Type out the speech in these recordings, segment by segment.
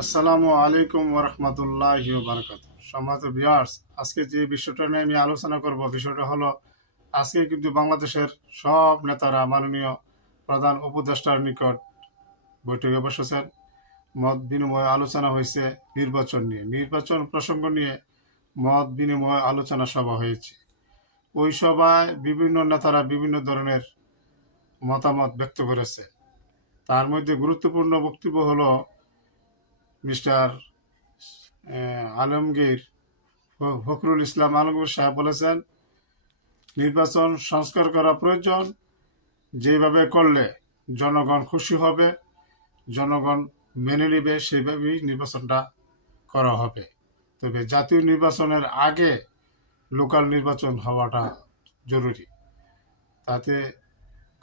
আসসালামু আলাইকুম ওরহমতুল্লাহ বারকাত সম্মানিত বিয়ার্স আজকে যে বিষয়টা নিয়ে আমি আলোচনা করব, বিষয়টা হলো আজকে কিন্তু বাংলাদেশের সব নেতারা মাননীয় প্রধান উপদেষ্টার নিকট বৈঠকে বসেছেন। মত বিনিময় আলোচনা হয়েছে নির্বাচন নিয়ে। নির্বাচন প্রসঙ্গ নিয়ে মত বিনিময় আলোচনা সভা হয়েছে। ওই সভায় বিভিন্ন নেতারা বিভিন্ন ধরনের মতামত ব্যক্ত করেছে। তার মধ্যে গুরুত্বপূর্ণ বক্তব্য হলো মিস্টার আলমগীর ফখরুল ইসলাম আলমগীর সাহেব বলেছেন, নির্বাচন সংস্কার করা প্রয়োজন, যেভাবে করলে জনগণ খুশি হবে, জনগণ মেনে নেবে সেইভাবেই নির্বাচনটা করা হবে। তবে জাতীয় নির্বাচনের আগে লোকাল নির্বাচন হওয়াটা জরুরি। তাতে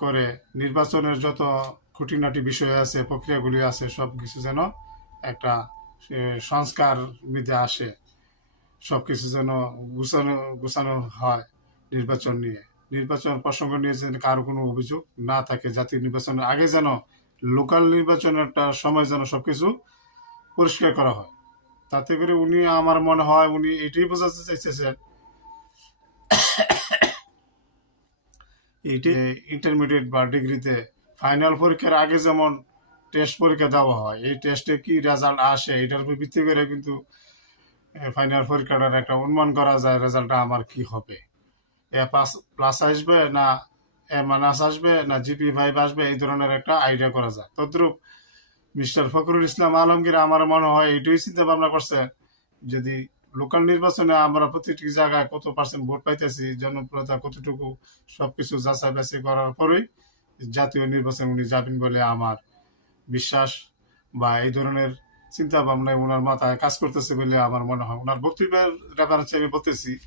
করে নির্বাচনের যত খুঁটিনাটি বিষয় আছে, প্রক্রিয়াগুলি আছে সব কিছু যেন একটা সংস্কার বিধে আসে সব কিছু যেন গুছানো গুছানো হয় নির্বাচন নিয়ে। নির্বাচন প্রসঙ্গ নিয়ে যেন কারও কোনো অভিযোগ না থাকে জাতীয় নির্বাচনের আগে যেন লোকাল নির্বাচনের একটা সময় যেন সবকিছু পরিষ্কার করা হয়। তাতে করে উনি আমার মনে হয় উনি এটাই বোঝাতে চাইতেছেন এটি ইন্টারমিডিয়েট বা ডিগ্রিতে ফাইনাল পরীক্ষার আগে যেমন টেস্ট পরীক্ষা দেওয়া হয়। এই টেস্টে কি রেজাল্ট আসে, এটার উপর ভিত্তি করে কিন্তু ফাইনাল পরীক্ষাটার একটা অনুমান করা যায় রেজাল্টটা আমার কি হবে। এ পাস প্লাস আসবে না, এ মাইনাস আসবে না জিপি ফাইভ আসবে, এই ধরনের একটা আইডিয়া করা যায়। তদ্রুপ মিস্টার ফখরুল ইসলাম আলমগীর আমার মনে হয় এইটাই চিন্তা ভাবনা করছে যদি লোকাল নির্বাচনে আমরা প্রতিটি জায়গায় কত পার্সেন্ট ভোট পাইতেছি, জনপ্রিয়তা কতটুকু, সবকিছু যাচাই বাছাই করার পরেই জাতীয় নির্বাচন উনি যাবেন বলে আমার বিশ্বাস বা এই ধরনের চিন্তা ভাবনায় ওনার মাথায় কাজ করতেছে বলে আমার মনে হয়। ওনার বক্তব্যের রেফারেন্সে আমি বলতেছি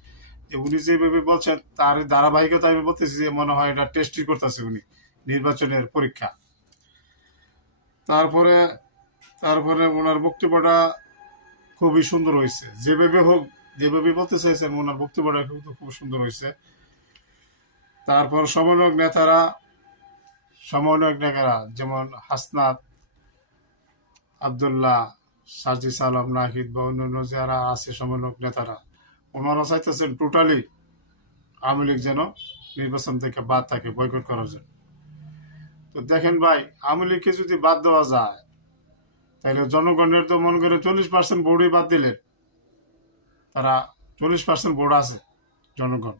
যে উনি যেভাবে বলছেন, তার ধারাবাহিকতা আমি বলতেছি যে মনে হয় এটা টেস্টই করতেছে উনি নির্বাচনের পরীক্ষা। তারপরে তারপরে ওনার বক্তব্যটা খুবই সুন্দর হয়েছে। যেভাবে হোক, যেভাবে বলতে চাইছেন, ওনার বক্তব্যটা কিন্তু খুব সুন্দর হয়েছে। তারপর সমন্বয়ক নেতারা সমন্বয়ক নেতারা যেমন হাসনাত আবদুল্লাহ সাজিস আলম নাহিদ বা অন্যান্য যারা আছে সমন্বয়ক নেতারা, ওনারা চাইতেছেন টোটালি আওয়ামী লীগ যেন নির্বাচন থেকে বাদ থাকে বয়কট করার জন্য। তো দেখেন ভাই, আওয়ামী লীগকে যদি বাদ দেওয়া যায়, তাহলে জনগণের তো মনে করে চল্লিশ পার্সেন্ট ভোটই বাদ দিলেন। তারা চল্লিশ পার্সেন্ট ভোট আছে জনগণ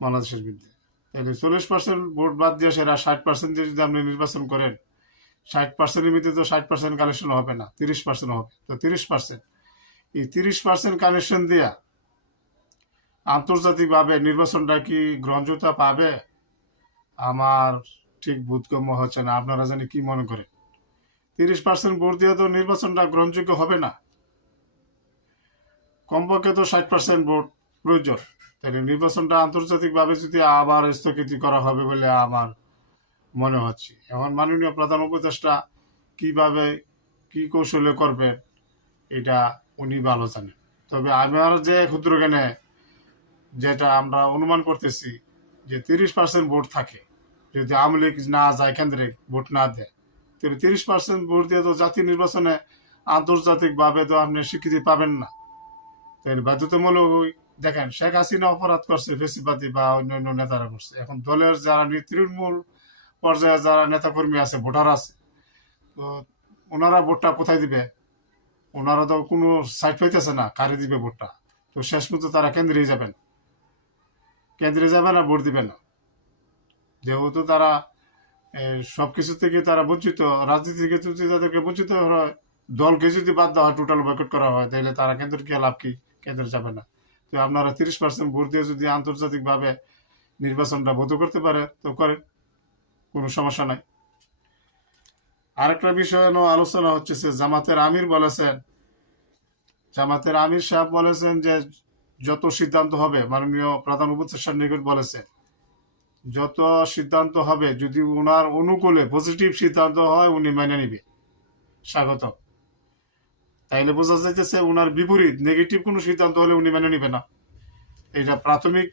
বাংলাদেশের বিরুদ্ধে। তাহলে চল্লিশ পার্সেন্ট ভোট বাদ দিয়ে সেরা ষাট পার্সেন্ট দিয়ে যদি আপনি নির্বাচন করেন ষাট পার্সেন্টের ভিতরে তো ষাট পার্সেন্ট কালেকশন হবে না, তিরিশ পার্সেন্ট হবে। তো তিরিশ পার্সেন্ট এই তিরিশ পার্সেন্ট কানেকশন দিয়া আন্তর্জাতিকভাবে নির্বাচনটা কি গ্রহণযোগ্যতা পাবে? আমার ঠিক বোধগম্য হচ্ছে না, আপনারা জানি কি মনে করেন। তিরিশ পার্সেন্ট ভোট দিয়ে তো নির্বাচনটা গ্রহণযোগ্য হবে না। কমপক্ষে তো ষাট পার্সেন্ট ভোট প্রয়োজন। তাহলে নির্বাচনটা আন্তর্জাতিকভাবে যদি আবার স্থগিত করা হবে বলে আমার মনে হচ্ছে। এখন মাননীয় প্রধান উপদেষ্টা কীভাবে, কি কৌশলে করবেন, এটা উনি ভালো জানেন। তবে আমার যে ক্ষুদ্র জ্ঞানে যেটা আমরা অনুমান করতেছি যে তিরিশ পার্সেন্ট ভোট থাকে, যদি আওয়ামী লীগ না যায়, কেন্দ্রে ভোট না দেয়, তবে তিরিশ পার্সেন্ট ভোট দিয়ে তো জাতীয় নির্বাচনে আন্তর্জাতিকভাবে তো আপনি স্বীকৃতি পাবেন না। তাই বাধ্যতামূলক দেখেন, শেখ হাসিনা অপরাধ করছে বেশিবাদী বা অন্যান্য নেতারা করছে। এখন দলের যারা তৃণমূল পর্যায়ে যারা নেতাকর্মী আছে, ভোটার আছে, তো ওনারা ভোটটা কোথায় দিবে? ওনারা তো কোনো সাইড পাইতেছে না, কারে দিবে ভোটটা? তো শেষ পর্যন্ত তারা কেন্দ্রেই যাবেন। কেন্দ্রে যাবে না ভোট দিবে না। যেহেতু তারা সব কিছু থেকে তারা বঞ্চিত রাজনীতি থেকে যদি তাদেরকে বঞ্চিত হয়, দলকে যদি বাদ দেওয়া হয় টোটাল বয়কট করা হয়, তাহলে তারা কেন্দ্র কি লাভ কি? কেন্দ্রে যাবে না। তো আপনারা তিরিশ পার্সেন্ট ভোট দিয়ে যদি আন্তর্জাতিকভাবে নির্বাচনটা বৈধ করতে পারে, তো করেন। কোনো সমস্যা নাই। আরেকটা বিষয় নিয়ে আলোচনা হচ্ছে জামাতের আমির বলেছেন, জামাতের আমির সাহেব বলেছেন যে যত সিদ্ধান্ত হবে, মাননীয় প্রধান উপদেষ্টার নিকট বলেছেন, যত সিদ্ধান্ত হবে, যদি ওনার অনুকূলে পজিটিভ সিদ্ধান্ত হয়, উনি মেনে নিবে। স্বাগত তাইলে বোঝা যাইতেছে ওনার বিপরীত নেগেটিভ কোনো সিদ্ধান্ত হলে উনি মেনে নিবে না। এটা প্রাথমিক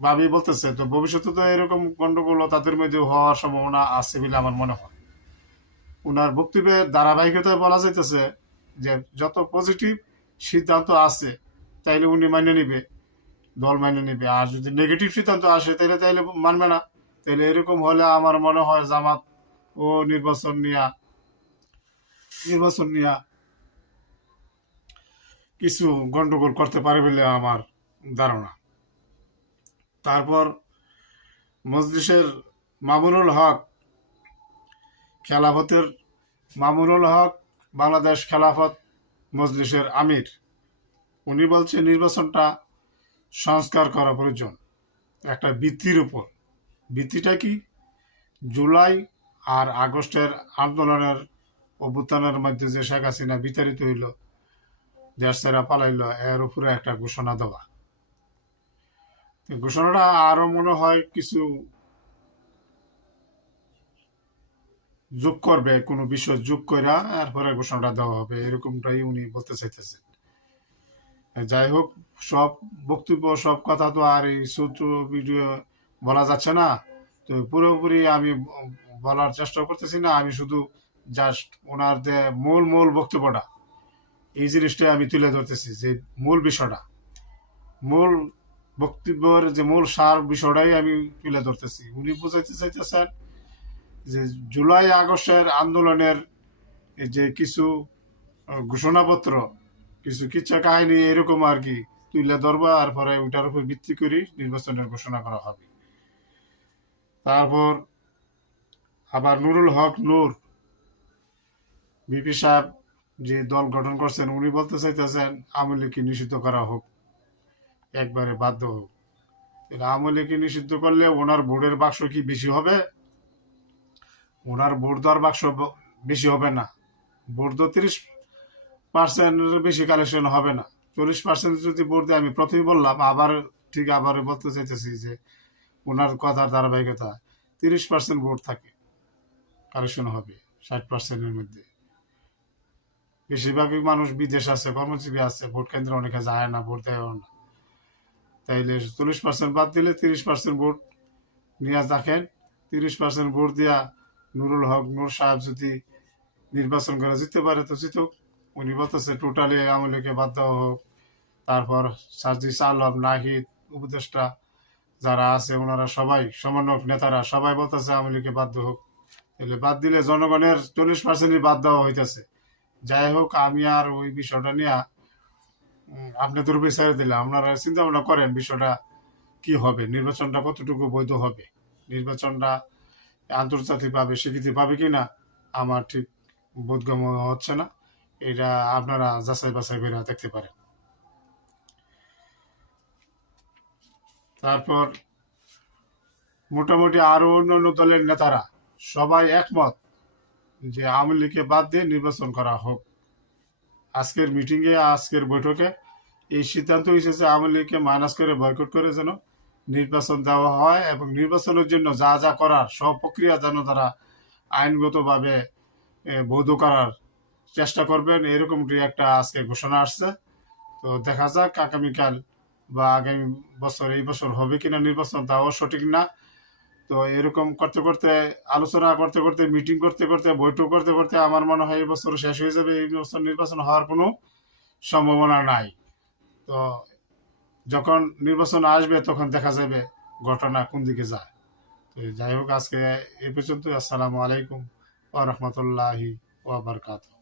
ভাবেই বলতেছে, তো ভবিষ্যতে তো এরকম গন্ডগোল তাদের মধ্যে হওয়ার সম্ভাবনা আছে বলে আমার মনে হয়। ওনার বক্তব্যের ধারাবাহিকতায় বলা যাইতেছে যে, যত পজিটিভ সিদ্ধান্ত আছে, তাইলে উনি মাইনে নিবে, দল মাইনে নিবে। আর যদি নেগেটিভ সিদ্ধান্ত আসে তাহলে তাইলে মানবে না। তাহলে এরকম হলে আমার মনে হয় জামাত ও নির্বাচন নিয়া নির্বাচন নিয়া কিছু গন্ডগোল করতে পারে বলে আমার ধারণা। তারপর মজলিসের মামুনুল হক, খেলাফতের মামুনুল হক, বাংলাদেশ খেলাফত মজলিসের আমির। উনি বলছে নির্বাচনটা সংস্কার করা প্রয়োজন, একটা বৃত্তির উপর। বৃত্তিটা কি? জুলাই আর আগস্টের আন্দোলনের অভ্যুত্থানের মধ্যে যে শেখ হাসিনা বিতাড়িত হইল, দেশ ছেড়া পালাইল, এর উপরে একটা ঘোষণা দেওয়া। ঘোষণাটা আরও মনে হয় কিছু যোগ করবে, কোনো বিষয় যোগ কইরা এরপরে ঘোষণাটা দেওয়া হবে, এরকমটাই উনি বলতে চাইতেছেন। যাই হোক, সব বক্তব্য, সব কথা তো আর এই ছোট ভিডিও বলা যাচ্ছে না। তো পুরোপুরি আমি বলার চেষ্টা করতেছি না, আমি শুধু জাস্ট ওনার যে মূল মূল বক্তব্যটা, এই জিনিসটা আমি তুলে ধরতেছি, যে মূল বিষয়টা। মূল বক্তব্যের যে মূল সার বিষয়টাই আমি তুলে ধরতেছি। উনি বোঝাইতে চাইতেছেন যে জুলাই আগস্টের আন্দোলনের যে কিছু ঘোষণাপত্র, কিছু কিচ্ছা কাহিনী এরকম আর কি তুলে ধরবা আর পরে ওটার উপর ভিত্তি করে নির্বাচনের ঘোষণা করা হবে। তারপর আবার নুরুল হক নূর, বিপি সাহেব যে দল গঠন করছেন, উনি বলতে চাইতেছেন, আওয়ামী লীগকে নিষিদ্ধ করা হোক। একবারে বাধ্য হোক আওয়ামী নিষিদ্ধ করলে ওনার ভোটের বাক্স কি বেশি হবে? ওনার ভোট দেওয়ার বাক্স বেশি হবে না। ভোট তো তিরিশ পার্সেন্টের বেশি কালেকশন হবে না। চল্লিশ পার্সেন্ট যদি ভোট দেয়, আমি প্রথমেই বললাম, আবার ঠিক আবার বলতে চাইতেছি যে ওনার কথার ধারাবাহিকতা, তিরিশ পার্সেন্ট ভোট থাকে কালেকশন হবে ষাট পার্সেন্টের মধ্যে। বেশিরভাগই মানুষ বিদেশ আছে, কর্মজীবী আছে, ভোট কেন্দ্রে অনেকে যায় না, ভোট দেয় না। তাইলে চল্লিশ পার্সেন্ট বাদ দিলে তিরিশ পার্সেন্ট ভোট নিয়ে দেখেন তিরিশ পার্সেন্ট ভোট দিয়া নুরুল হক, নুর সাহেব যদি নির্বাচন করে জিততে পারে তো জিতুক। উনি বলতেছে টোটালি আমলিকে দেওয়া হোক। তারপর সাজিস আলম, নাহিদ উপদেষ্টা যারা আছে, ওনারা সবাই, সমন্বয়ক নেতারা সবাই বলতেছে আমলিকে বাধ্য হোক। তাহলে বাদ দিলে জনগণের চল্লিশ পার্সেন্টই বাদ দেওয়া হইতেছে। যাই হোক, আমি আর ওই বিষয়টা নিয়ে উপরে ছেড়ে দিলাম আপনারা চিন্তা ভাবনা করেন বিষয়টা কি হবে, নির্বাচনটা কতটুকু বৈধ হবে, নির্বাচনটা আন্তর্জাতিকভাবে স্বীকৃতি পাবে কিনা, আমার ঠিক বোধগম্য হচ্ছে না। এটা আপনারা যাচাই বাছাই করে দেখতে পারেন। তারপর মোটামুটি আরও অন্যান্য দলের নেতারা সবাই একমত যে আওয়ামী লীগকে বাদ দিয়ে নির্বাচন করা হোক। আজকের মিটিংয়ে আজকের বৈঠকে এই সিদ্ধান্ত হয়েছে আওয়ামী লীগকে মাইনাস করে বয়কট করে যেন নির্বাচন দেওয়া হয় এবং নির্বাচনের জন্য যা যা করার সব প্রক্রিয়া যেন তারা আইনগতভাবে বৈধ করার চেষ্টা করবেন। এরকমটি একটা আজকে ঘোষণা আসছে। তো দেখা যাক আগামীকাল বা আগামী বছর, এই বছর হবে কিনা নির্বাচন, তাও সঠিক না। তো এরকম করতে করতে, আলোচনা করতে করতে মিটিং করতে করতে, বৈঠক করতে করতে আমার মনে হয় এই বছর শেষ হয়ে যাবে। এই বছর নির্বাচন হওয়ার কোনো সম্ভাবনা নাই। তো যখন নির্বাচন আসবে, তখন দেখা যাবে ঘটনা কোন দিকে যায়। তো যাই হোক, আজকে এ পর্যন্ত আসসালামু আলাইকুম ওয়া রাহমাতুল্লাহি ওয়া বারাকাতুহু।